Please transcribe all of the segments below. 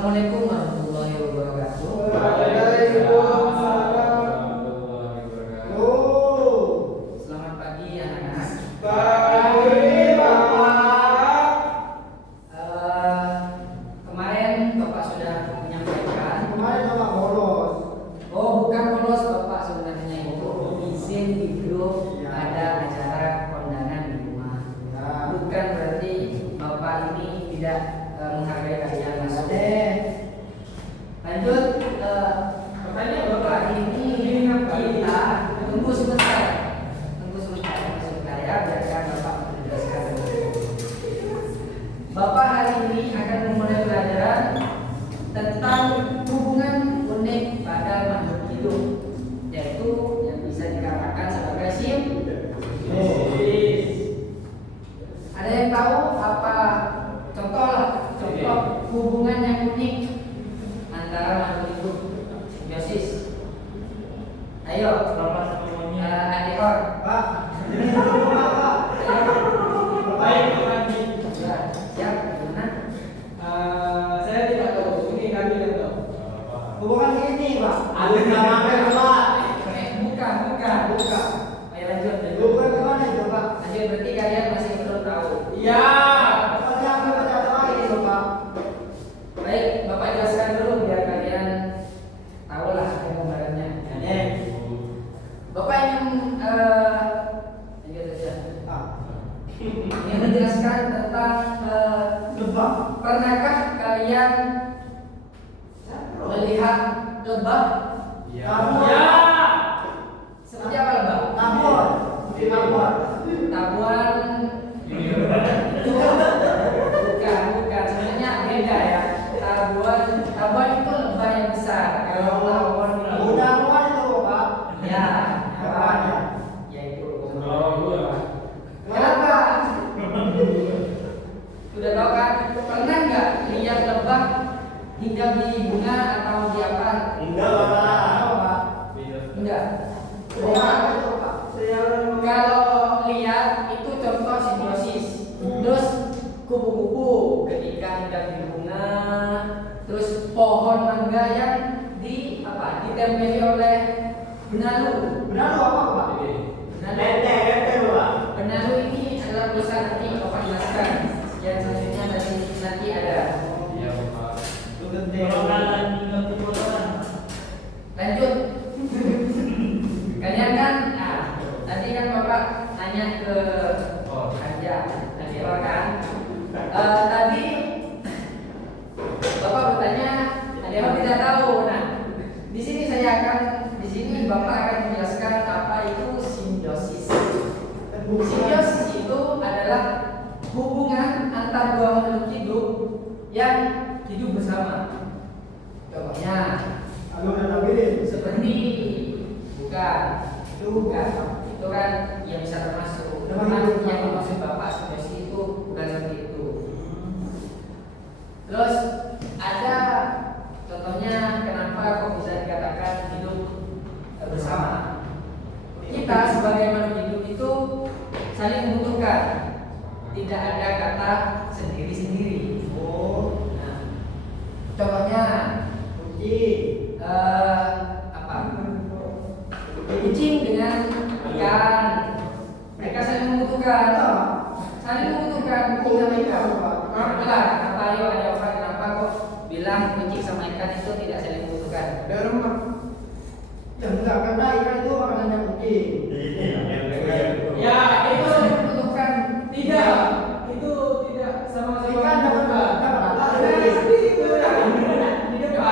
Assalamualaikum warahmatullahi wabarakatuh. Waalaikumsalam warahmatullahi wabarakatuh. Selamat pagi anak-anak. Pagi Bapak. Kemarin Bapak sudah menyampaikan. Kemarin Bapak bolos. Oh, bukan bolos Bapak, sebenarnya itu izin di grup Ya. ada acara kondangan di rumah. Ya. Bukan berarti Bapak ini tidak menghargai kalian masuk. Lanjut, pertanyaan Bapak hari ini kita tunggu sebentar ya, biarkan Bapak menjelaskan. Bapak hari ini akan memulai pelajaran tentang hubungan unik pada makhluk hidup, yaitu yang bisa dikatakan sebagai simbiosis. Ada yang tahu apa contoh hubungan yang unik antara makhluk hidup simbiosis? Ayo, Adior. Pak. Baik, Pak. Ya, siap, gimana? Saya tidak tahu. Ini kami tidak tahu. Hubungan ini, Pak. Ada namanya, Pak. Bukan. Ayo lanjut. Hubungan kemana itu, Pak? Lanjut, berarti kalian masih belum tahu. Iya. Pokoknya aku baca doa ini, Pak. Baik, Bapak jelaskan dulu biar kalian tahu lah gambarannya. Bapak ingin lanjut saja. Ingin menjelaskan tentang Lebah. pernahkah kalian melihat lebah? Tabur. Seperti apa lebah? Tabur. Tabuan bukan sebenarnya beda ya. Tabuan itu lebah yang besar. Kalau tabuan Udah itu, Pak. ya Hewannya. ya itu. Kenapa? Sudah tahu kan? Pernah nggak lihat lebah hinggap di bunga atau di apa? Enggak, Pak. Enggak. Apa itu, Pak? Kalau lihat itu contoh simbiosis. Terus kupu-kupu ketika hinggap di bunga, terus pohon mangga yang ditempeli oleh benalu. Benar apa, Pak? Lente, Pak. Benalu ini adalah perusahaan nanti Bapak jelaskan. Yang selanjutnya nanti ada. Lanjut. Kalian kan, tadi kan Bapak nanya ke Anja, kan? Tadi Bapak bertanya, ada yang tidak tahu. Nah, di sini Bapak akan menjelaskan apa itu simbiosis. Simbiosis itu adalah hubungan antar dua makhluk hidup yang hidup bersama. Contohnya, seperti bukan itu kan yang bisa termasuk. Yang dimaksud Bapak simbiosis itu bukan seperti itu. Terus ada contohnya kenapa kok bisa dikatakan hidup bersama. Kita sebagai makhluk hidup itu saling membutuhkan. Tidak ada kata sendiri-sendiri. Nah, contohnya kucing dengan ikan, mereka saling membutuhkan. Kucing sama ikan. Kenapa ada orang kenapa kok bilang kucing sama ikan itu tidak saling membutuhkan? Karena ikan itu makanannya kucing. Ya, itu saling membutuhkan. Tidak, itu tidak sama-sama. Ikan dapat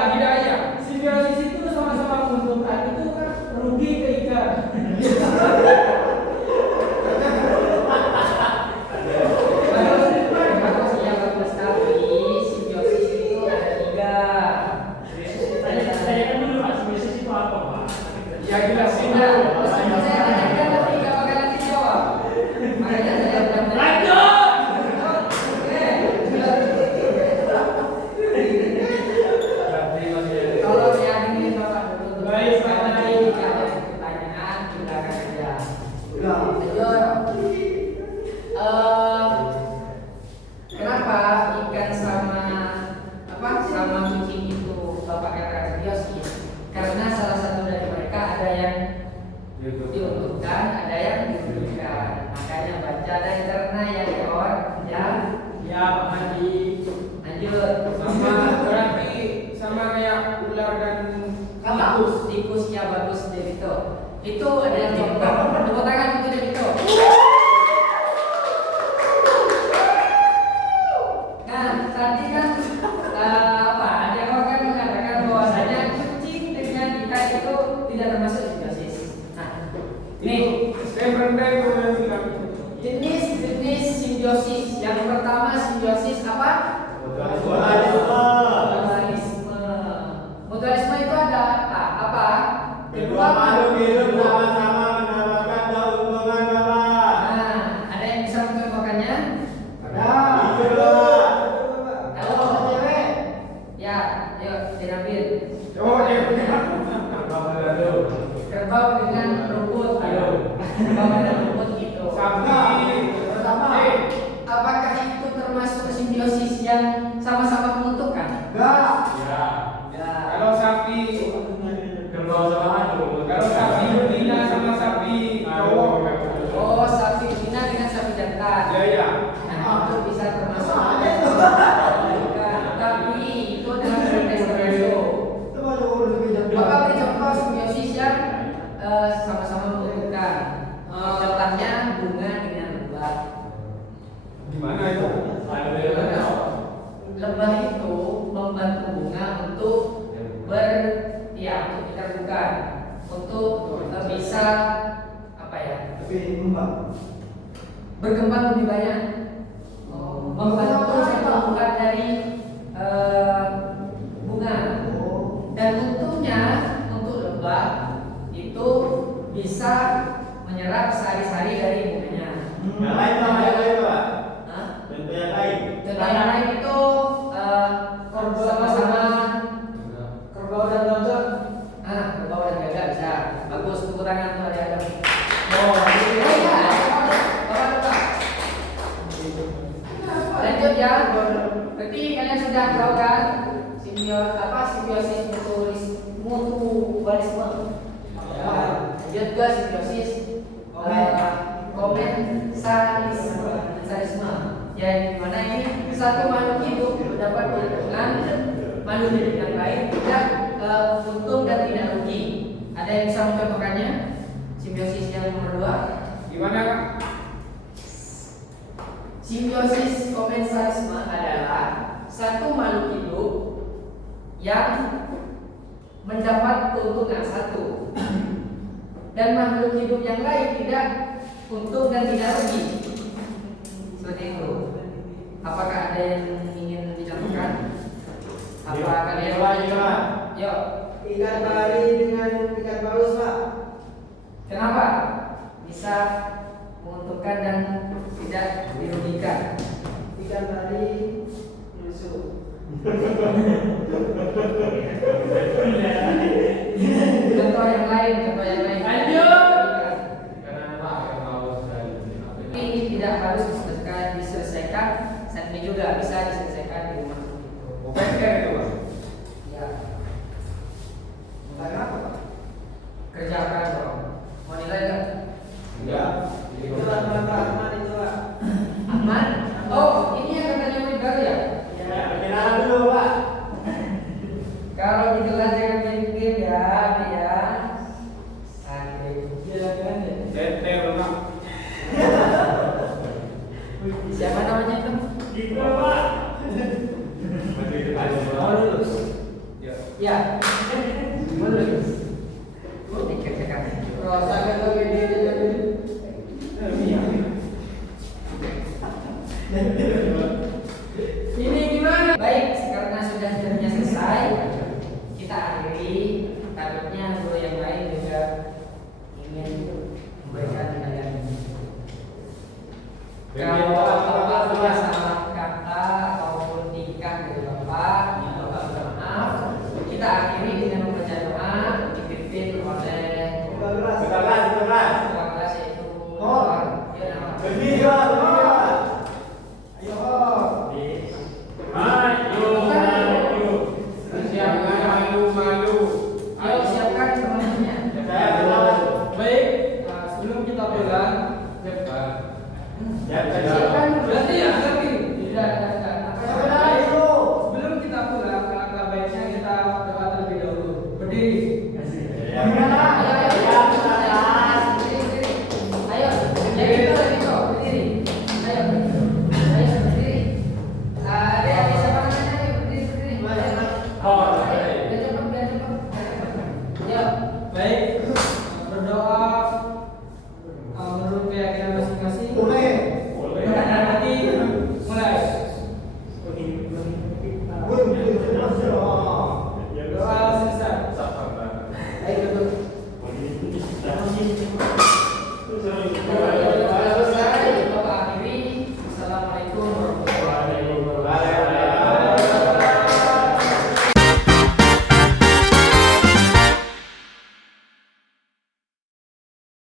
Tidak ya. Simbiosis itu sama-sama menguntungkan. Itu kan rugi ke ikan. Bagus sekali. Simbiosis itu ada 3. Ya jelasin dah. Saya tanyakan tapi nggak bakalan dijawab. Makanya saya lanjut. Tolong ya ini Bapak dulu. Baik, nanti jika ada pertanyaan silakan aja. Lanjut. Kenapa ikan sama selama kucing itu bapak katakan simbiosis karena salah satu dari mereka ada yang diuntungkan, ada yang dirugikan. Makanya baca dari karena ya kawan ya. Ya Pak Haji. Lanjut. Sama berarti sama kayak ular dan Tikus ya bagus Devito. Itu adalah contoh. Tepuk tangan untuk Devito. Nah, tadi kan ada orang kan mengatakan bahwasanya kucing dengan ikan itu tidak termasuk simbiosis. Nah, nih saya pernah itu yang bilang jenis simbiosis. Yang pertama simbiosis apa? Mutualisme itu ada apa? Kedua makhluk hidup sama-sama mendapatkan keuntungan Bapak. Nah, ada yang bisa mencontohkannya? Ada. Bapak. Halo, cewek. Ya, yuk diambil. oh ya Kerbau dengan rumput. Kerbau dengan rumput itu. sapi Apakah itu termasuk simbiosis yang sama-sama menguntungkan? Enggak. ya Ya. kalau sapi kalau sapi betina sama sapi cowok Oh, sapi betina dengan sapi jantan. ya Nah, itu bisa termasuk. Bukan. Tapi itu adalah konteks tertentu. Coba urus lebih jauh. Bapak beri contoh simbiosis yang sama-sama menguntungkan. Contohnya bunga dengan lebah. gimana itu Lebah itu membantu bunga untuk diterbukan, untuk bisa Lebih kembang. berkembang lebih banyak, membantu pertumbuhan dari bunga. Dan untungnya untuk lebah itu bisa menyerap sari-sari dari bunganya. Yang lain Pak, yang lain Pak. Hah? Contoh yang lain. Contoh yang lain itu sama-sama kerbau dan gagak. Kerbau dan gagak bisa. Bagus, tepuk tangan tuh ada. Oh iya. Bapak. Lanjut ya. Berarti kalian sudah tahu kan simbiosis mutualisme. Ya. Lanjut ke simbiosis komensalisme. Ya, dimana ini satu makhluk hidup dapat keuntungan makhluk hidup yang lain tidak untung dan tidak rugi. Ada yang bisa mencontohkannya? Simbiosis yang nomor 2. gimana Kak? Simbiosis komensalisme adalah satu makhluk hidup yang mendapat keuntungan satu dan makhluk hidup yang lain tidak untung dan tidak rugi. Seperti itu. Apakah ada yang ingin dicontohkan? Apa kalian Pak. Yuk. Ikan pari dengan ikan paus Pak. Kenapa bisa menguntungkan dan tidak dirugikan? Ikan pari musuh. Contoh yang lain. Ini tidak harus diselesaikan saat ini juga bisa diselesaikan di rumah. Oke